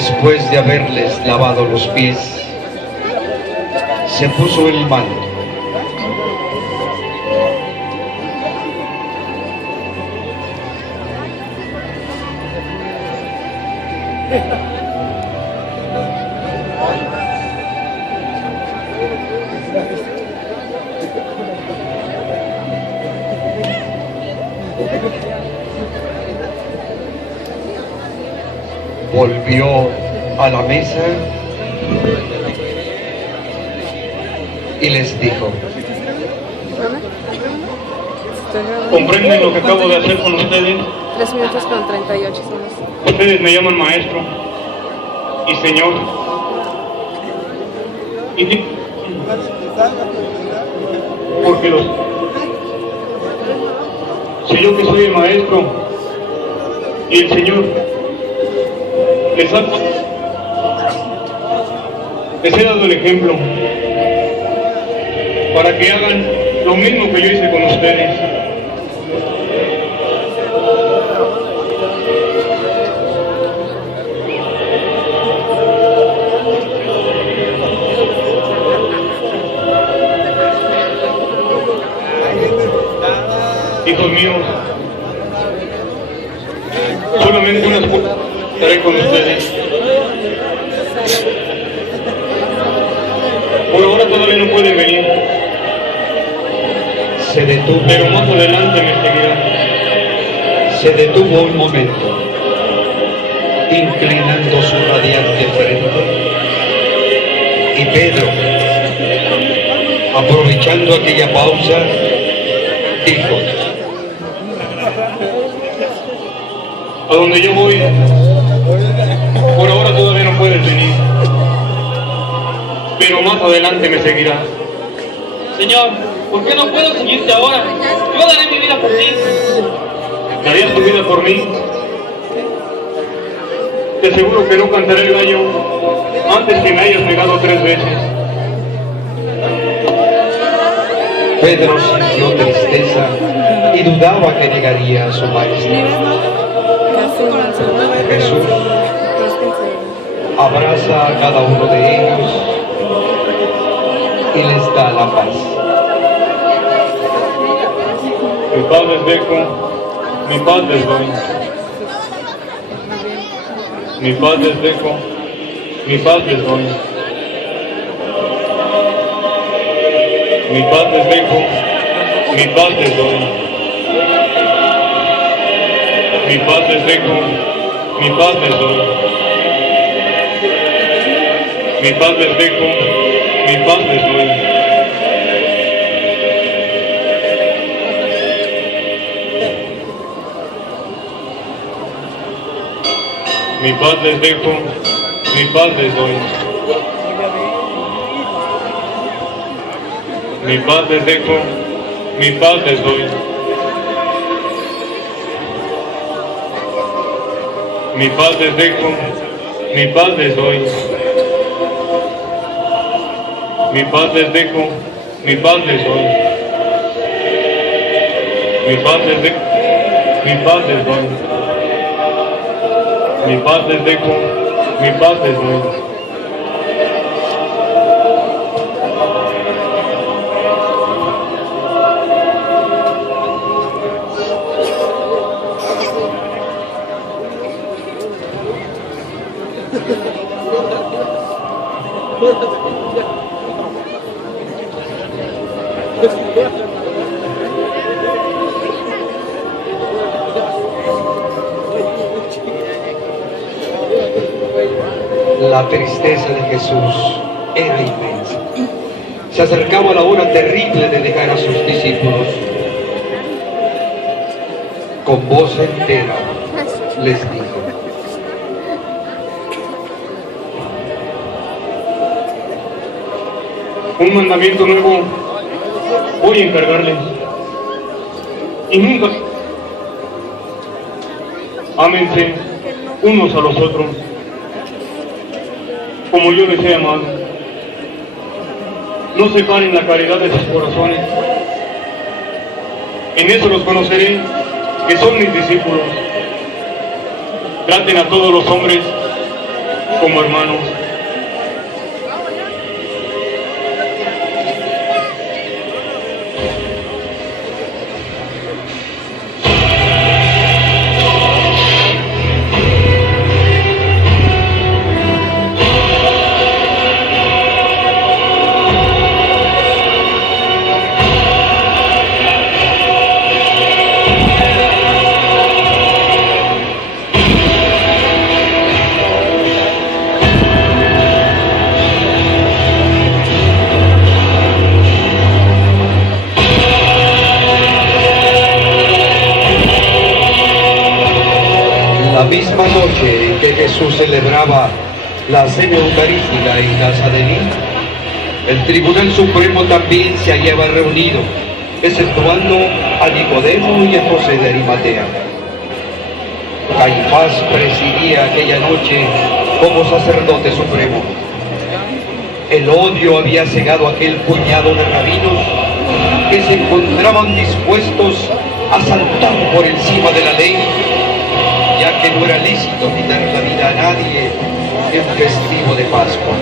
Después de haberles lavado los pies, se puso el manto. Volvió a la mesa y les dijo: ¿comprenden lo que acabo de hacer con ustedes? 3 minutos con 38 somos. Ustedes me llaman maestro y señor. Y porque si yo que soy el maestro y el señor les he dado el ejemplo para que hagan lo mismo que yo hice con ustedes. Hijos míos, solamente unas cosas estaré con ustedes. Por ahora todavía no pueden venir. Se detuvo, pero más adelante me seguirán. Se detuvo un momento, inclinando su radiante frente, y Pedro, aprovechando aquella pausa, dijo: a donde yo voy, por ahora todavía no puedes venir, pero más adelante me seguirás. Señor, ¿por qué no puedo seguirte ahora? Yo daré mi vida por ti. ¿Darías tu vida por mí? Te aseguro que no cantaré el gallo antes que me hayas negado 3 veces. Pedro sintió tristeza y dudaba que negaría a su maestro. Jesús abraza a cada uno de ellos y les da la paz. Mi paz les dejo, mi paz les doy. Mi paz les dejo, mi paz les doy. Mi paz les dejo, mi paz les doy. Mi paz les dejo, mi paz les doy. Mi paz les dejo, mi paz les doy. Mi paz les dejo, mi paz les doy. Mi paz les dejo, mi paz les doy. Mi paz les dejo, mi paz les doy. Mi paz les dejo, mi paz les doy. Mi paz les dejo, mi paz les doy. Mi paz les dejo, mi paz les doy. La tristeza de Jesús era inmensa. Se acercaba la hora terrible de dejar a sus discípulos. Con voz entera les dijo: un mandamiento nuevo voy a encargarles. Y nunca ámense unos a los otros como yo les he amado. No separen la caridad de sus corazones. En eso los conoceré, que son mis discípulos. Traten a todos los hombres como hermanos. La misma noche en que Jesús celebraba la cena eucarística en casa de Elí, el Tribunal Supremo también se hallaba reunido, exceptuando a Nicodemo y a José de Arimatea. Caifás presidía aquella noche como sacerdote supremo. El odio había cegado a aquel puñado de rabinos que se encontraban dispuestos a saltar por encima de la ley, ya que no era lícito quitar la vida a nadie en festivo de Pascua.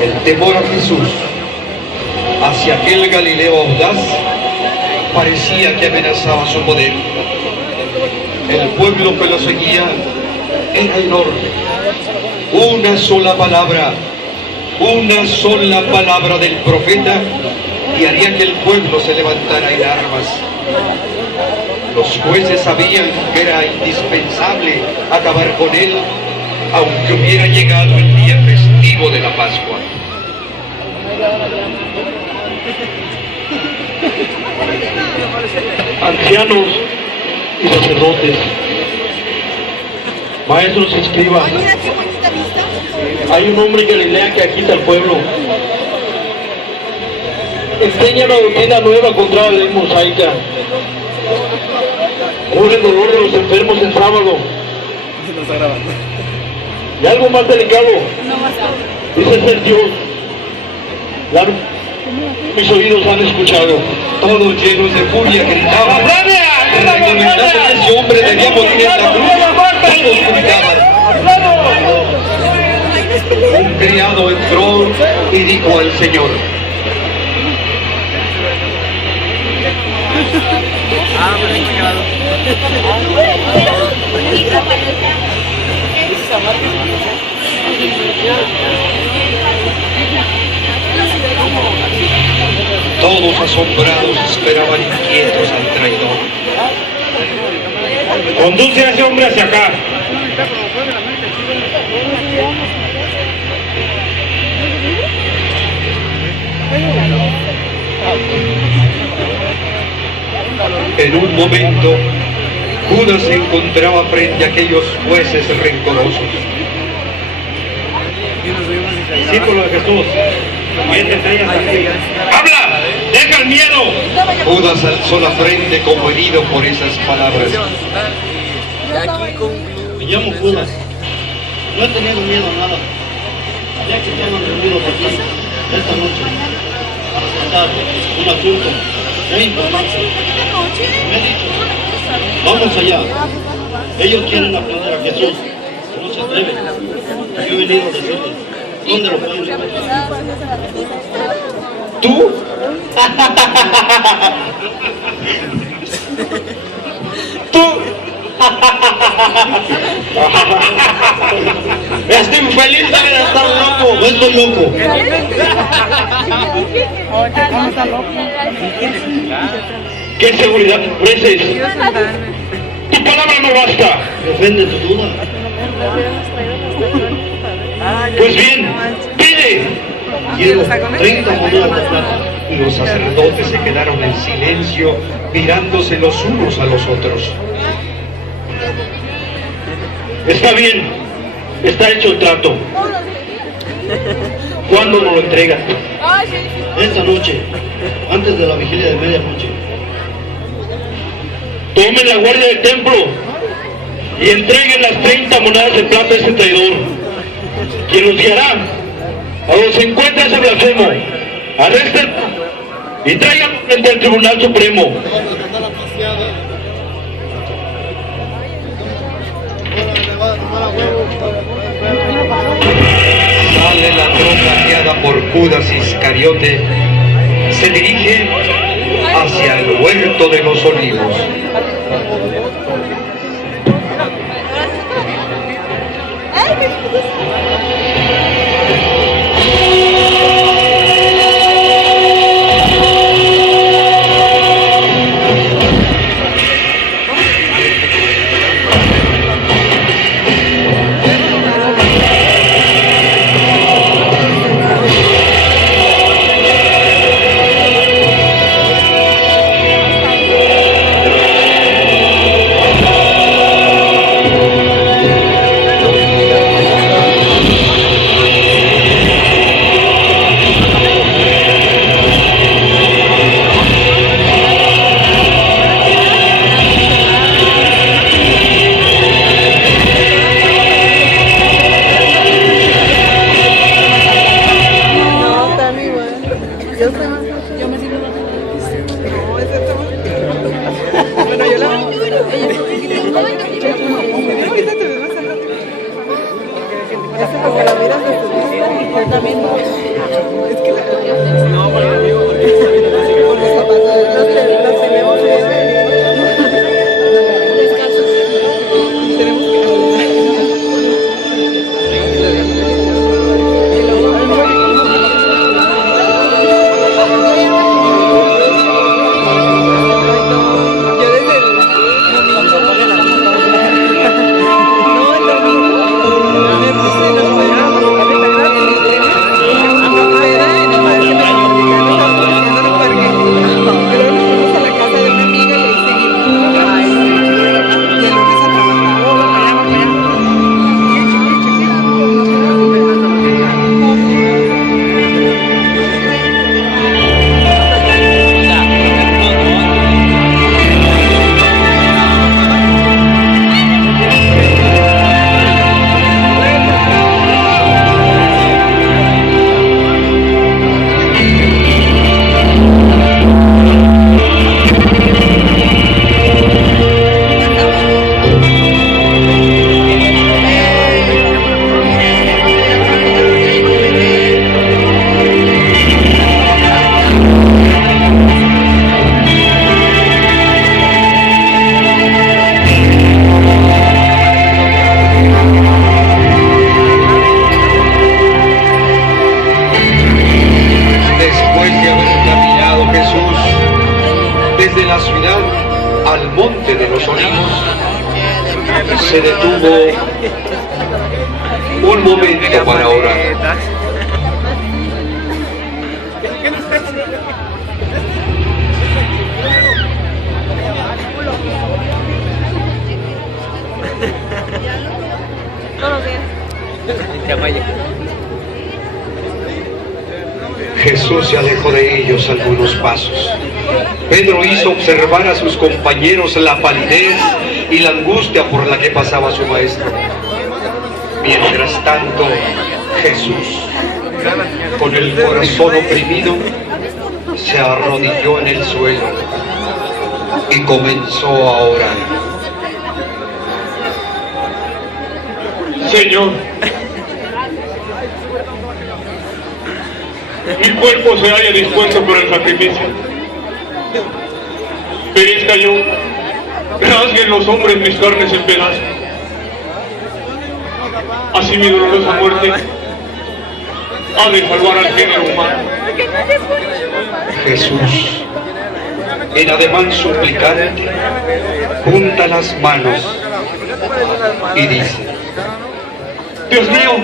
El temor a Jesús hacia aquel Galileo audaz parecía que amenazaba su poder. El pueblo que lo seguía era enorme. Una sola palabra del profeta y haría que el pueblo se levantara en armas. Los jueces sabían que era indispensable acabar con él, aunque hubiera llegado el día festivo de la Pascua. Ancianos y sacerdotes, maestros y escribas, hay un hombre que Galilea que agita al pueblo. Enseña una doctrina nueva contra la ley mosaica. Cura el dolor de los enfermos en sábado. Y algo más delicado, dice ser Dios. Mis oídos han escuchado. Todos llenos de furia gritaban, recomendando que ese hombre debía morir en la cruz. Todos gritaban. Un criado entró y dijo al Señor: todos asombrados esperaban inquietos al traidor. Conduce a ese hombre hacia acá. En un momento, Judas se encontraba frente a aquellos jueces rencorosos. Discípulo de Jesús, ¿quién te enseñas aquí? ¡Habla! ¡Deja el miedo! Judas alzó la frente como herido por esas palabras. Me llamo Judas. No he tenido miedo a nada. Ya que estamos reunidos aquí esta noche para tratar un asunto muy importante. Me he dicho, vamos allá. Ellos quieren aprender a Jesús, pero no se atreven. Yo he venido a decirles, ¿dónde lo pueden encontrar? ¿Tú? ¡Tú! Este infeliz debe estar loco. No estoy loco. ¿Qué seguridad ofreces? Tu palabra no basta. ¿Me ofende tu duda? Pues bien, pide. Quiero 30 monedas de plata. Y los sacerdotes se quedaron en silencio, mirándose los unos a los otros. Está bien, está hecho el trato. ¿Cuándo nos lo entregas? Esta noche, antes de la vigilia de medianoche. Tomen la guardia del templo y entreguen las 30 monedas de plata a ese traidor, quien los guiará a donde se encuentra ese blasfemo. Arresten y traigan frente al Tribunal Supremo. sale la tropa guiada por Judas Iscariote, se dirige hacia el huerto de los olivos. Se detuvo un momento para orar. Jesús se alejó de ellos algunos pasos. Pedro hizo observar a sus compañeros la palidez y la angustia por la que pasaba su maestro. Mientras tanto, Jesús, con el corazón oprimido, se arrodilló en el suelo y comenzó a orar. Señor, mi cuerpo se haya dispuesto por el sacrificio. Perezca yo, rasguen los hombres mis carnes en pedazos. Así mi dolorosa muerte ha de salvar al género humano. Jesús, en ademán suplicante, junta las manos y dice: Dios mío,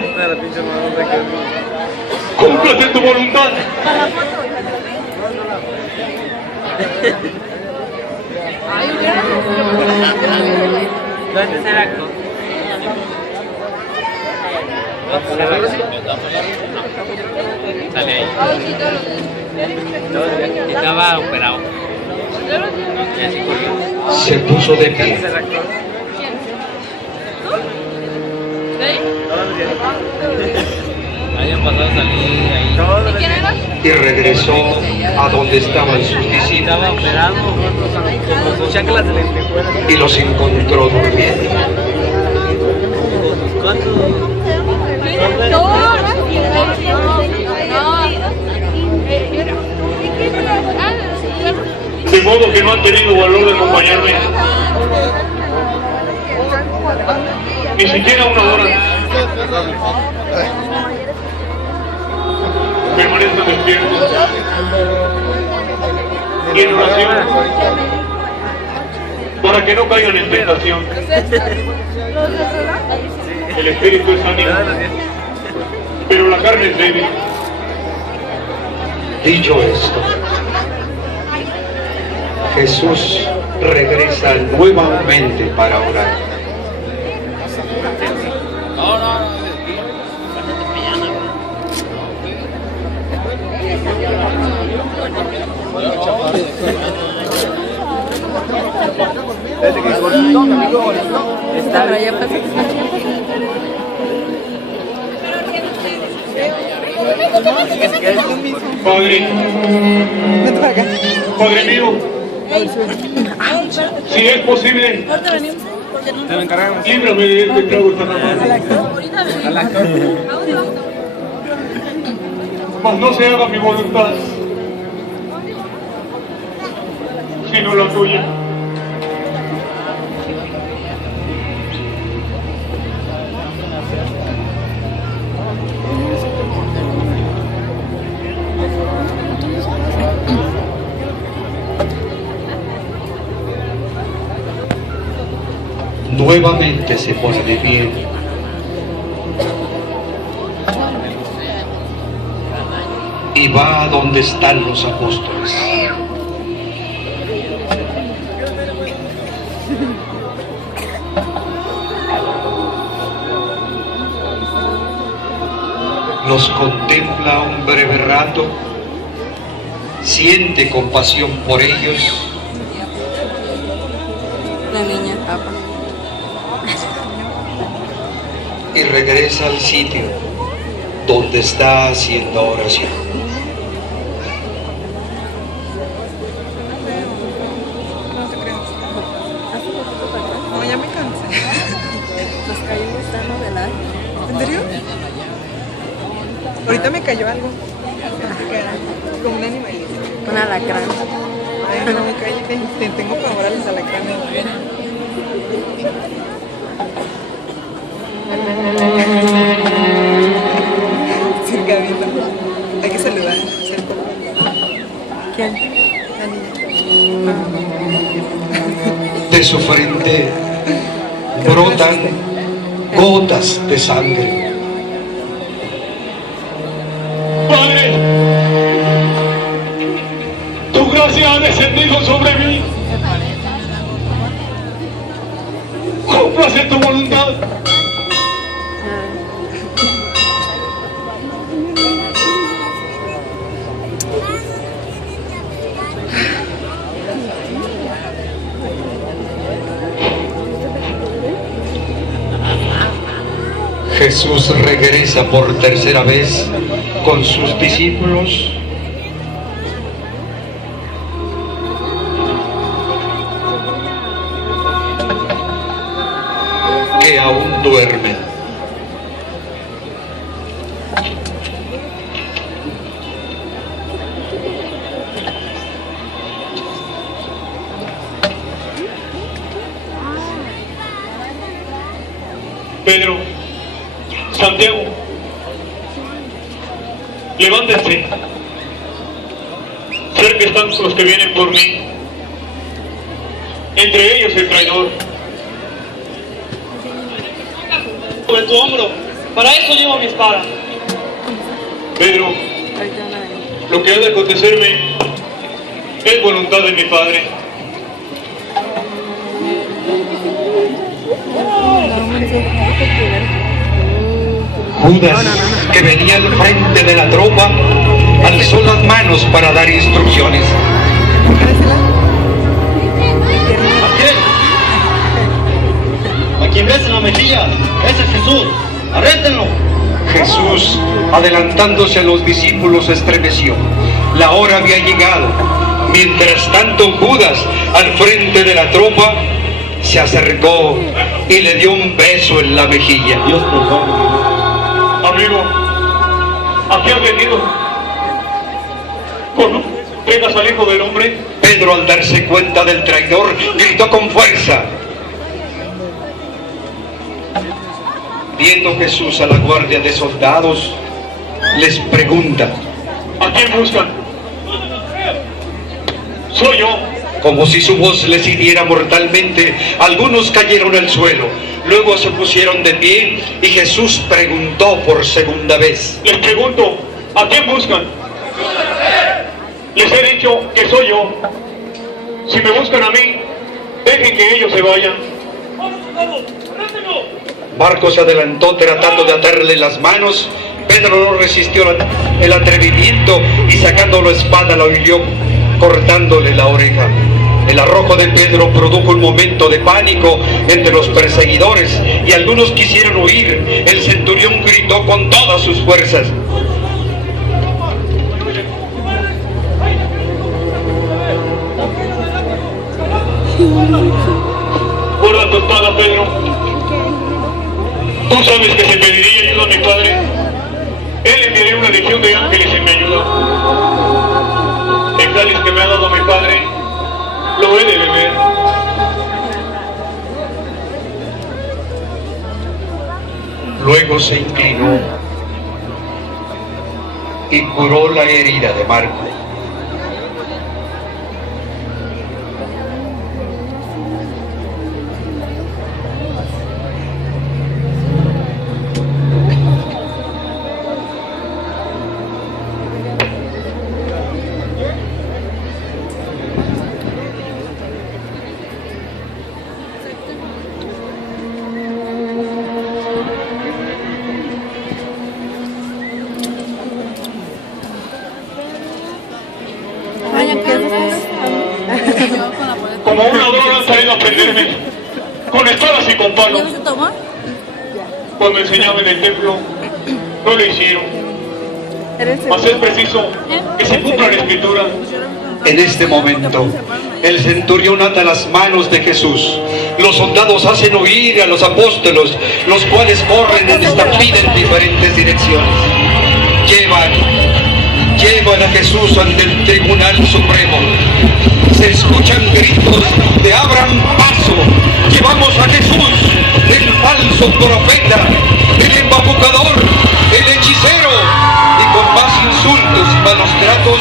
cúmplase tu voluntad. ¿Dónde está el acto? Sale ahí. Estaba operado. Se puso de pie. Año pasado salí ahí. Y regresó a donde estaban sus discípulos Estaba operado con sus chanclas de lentejuelas. y los encontró durmiendo. ¿Cuántos? modo que no han tenido valor de acompañarme. Ni siquiera una hora. Permanezcan despiertos y en oración para que no caigan en tentación. El espíritu es ánimo, pero la carne es débil. Dicho esto, Jesús regresa nuevamente para orar. Ahora ya pasa. Padre, Padre mío, si es posible, líbrame de este trago tan amargo. Mas no se haga mi voluntad, sino la tuya. Nuevamente se pone de pie. Y va a donde están los apóstoles. Los contempla un breve rato, siente compasión por ellos. La niña, papá. Y regresa al sitio donde está haciendo oración. No, ya me cansé. Nos cayó un gusano de la... ¿En serio? Ahorita me cayó algo. Como un animalito. Un alacrán. Ay, no me caí. Tengo pavor a los alacranes. Cerca viendo. Hay que saludar. ¿Quién? La niña. De su frente brotan gotas de sangre. Padre, tu gracia ha descendido sobre mí. Cúmplase tu voluntad. Jesús regresa por tercera vez con sus discípulos. Que aún duermen. Pedro, Santiago, levántense. Cerca están los que vienen por mí, entre ellos el traidor. Sobre tu hombro, para eso llevo mi espada. Pedro, Ahorita van a venir. lo que ha de acontecerme es voluntad de mi Padre. Judas, que venía al frente de la tropa, alzó las manos para dar instrucciones. A quien ves en la mejilla, ese es Jesús. Arrétenlo. Jesús, adelantándose a los discípulos, estremeció. La hora había llegado. Mientras tanto, Judas, al frente de la tropa, se acercó y le dio un beso en la mejilla. Dios perdone. Amigo, aquí has venido. ¿Entregas al Hijo del Hombre? Pedro, al darse cuenta del traidor, gritó con fuerza. Viendo Jesús a la guardia de soldados, les pregunta: ¿A quién buscan? Soy yo. Como si su voz les hiriera mortalmente, algunos cayeron al suelo. Luego se pusieron de pie y Jesús preguntó por segunda vez: Les pregunto, ¿a quién buscan? Les he dicho que soy yo. Si me buscan a mí, dejen que ellos se vayan. Marcos se adelantó tratando de atarle las manos. Pedro no resistió el atrevimiento y sacando la espada la hirió, cortándole la oreja. El arrojo de Pedro produjo un momento de pánico entre los perseguidores y algunos quisieron huir. El centurión gritó con todas sus fuerzas: Guarda tu espada, Pedro. Tú sabes que si pediría ayuda a mi Padre, Él enviaría una legión de ángeles en mi ayuda. El cáliz que me ha dado mi Padre, lo he de beber. Luego se inclinó y curó la herida de Marcos. Como un ladrón han salido a prenderme, con espadas y con palos. ¿Ya se tomó? Cuando enseñaba en el templo, no lo hicieron. Eres el... Mas es preciso que se cumpla la escritura. En este momento, el centurión ata las manos de Jesús. Los soldados hacen huir a los apóstoles, los cuales corren en estampida en diferentes direcciones. Llevan a Jesús ante el Tribunal Supremo. Se escuchan gritos de abran paso. Llevamos a Jesús, el falso profeta, el embaucador, el hechicero. Y con más insultos y malos tratos,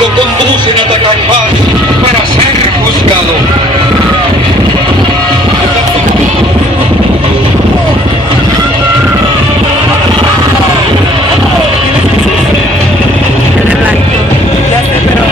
lo conducen a Caifás para ser juzgado. Ya sé, pero...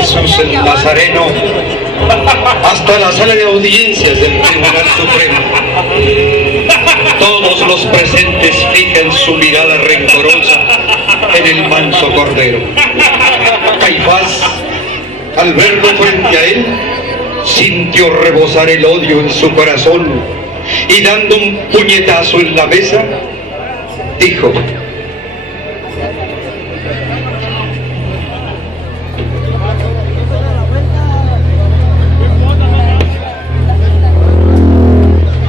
Jesús el Nazareno hasta la sala de audiencias del Tribunal Supremo. Todos los presentes fijan su mirada rencorosa en el manso Cordero. Caifás, al verlo frente a él, sintió rebosar el odio en su corazón y dando un puñetazo en la mesa, dijo: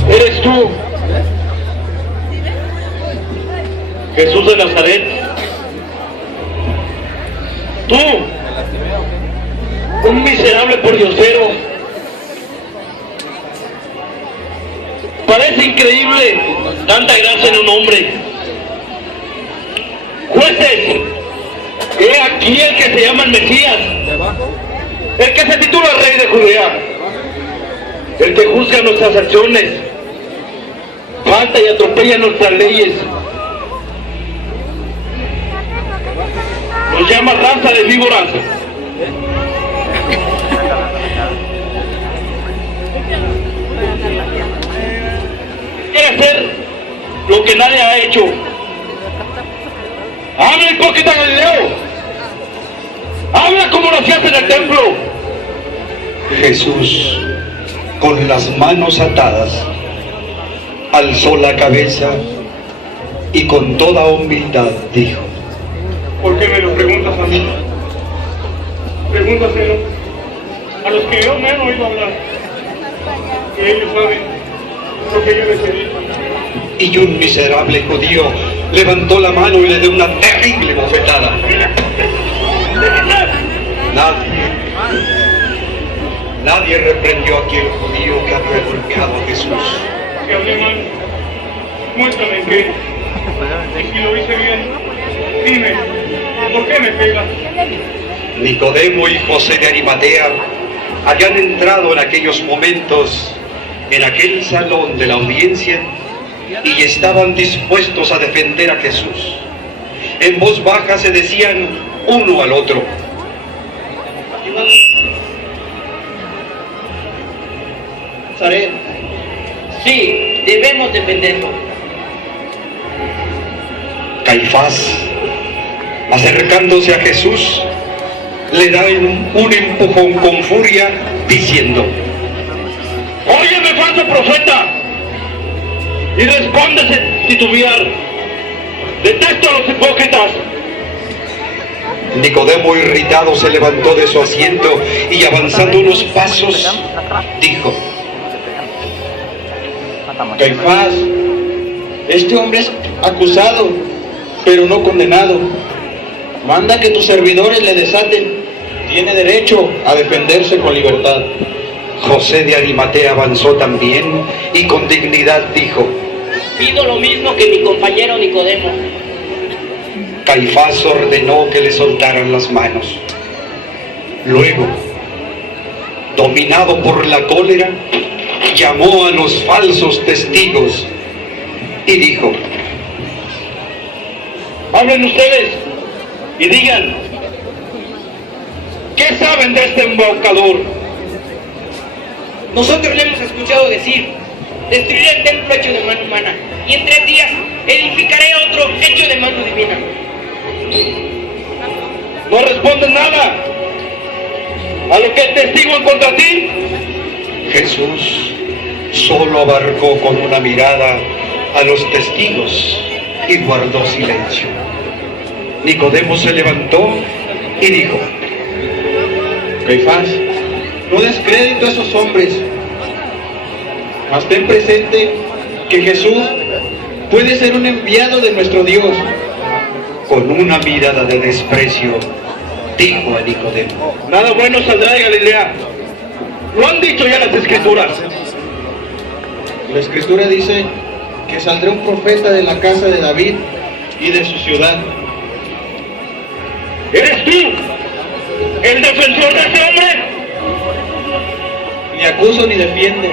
¿Eres tú, Jesús de Nazaret? Tú, un miserable pordiosero. Parece increíble tanta gracia en un hombre. Jueces, he aquí el que se llama el Mesías, el que se titula Rey de Judea, el que juzga nuestras acciones, falta y atropella nuestras leyes. Nos llama raza de víboras. Quiere hacer lo que nadie ha hecho. Habla, hipócrita Galileo. Habla como lo hacías en el templo. Jesús, con las manos atadas, alzó la cabeza y con toda humildad dijo: ¿Por qué me lo preguntas a mí? Pregúntaselo a los que yo me han oído hablar, que ellos saben lo que yo les he dicho. Y un miserable judío levantó la mano y le dio una terrible bofetada. Nadie reprendió a aquel judío que había golpeado a Jesús. Si hablé mal, muéstrame en qué. Y si lo hice bien, dime, ¿por qué me pegas? Nicodemo y José de Arimatea habían entrado en aquellos momentos en aquel salón de la audiencia y estaban dispuestos a defender a Jesús. En voz baja se decían uno al otro: Nazaret, sí, debemos defenderlo. Caifás, acercándose a Jesús, le da un empujón con furia, diciendo: Óyeme, falso profeta, y responde sin titubear. Detesto a los hipócritas. Nicodemo, irritado, se levantó de su asiento y avanzando unos pasos, dijo: Caifás, este hombre es acusado, pero no condenado. Manda que tus servidores le desaten. Tiene derecho a defenderse con libertad. José de Arimatea avanzó también y con dignidad dijo: Pido lo mismo que mi compañero Nicodemo. Caifás ordenó que le soltaran las manos. Luego, dominado por la cólera, llamó a los falsos testigos y dijo: Hablen ustedes y digan, ¿qué saben de este embaucador? Nosotros le hemos escuchado decir: destruiré el templo hecho de mano humana, y en 3 días edificaré otro hecho de mano divina. No responden nada a lo que testigo contra ti. Jesús solo abarcó con una mirada a los testigos y guardó silencio. Nicodemo se levantó y dijo: Caifás, no des crédito a esos hombres, mas ten presente que Jesús puede ser un enviado de nuestro Dios. Con una mirada de desprecio, dijo a Nicodemo: Nada bueno saldrá de Galilea. Lo han dicho ya las Escrituras. La Escritura dice que saldrá un profeta de la casa de David y de su ciudad. ¿Eres tú el defensor de ese hombre? Ni acuso ni defiendo.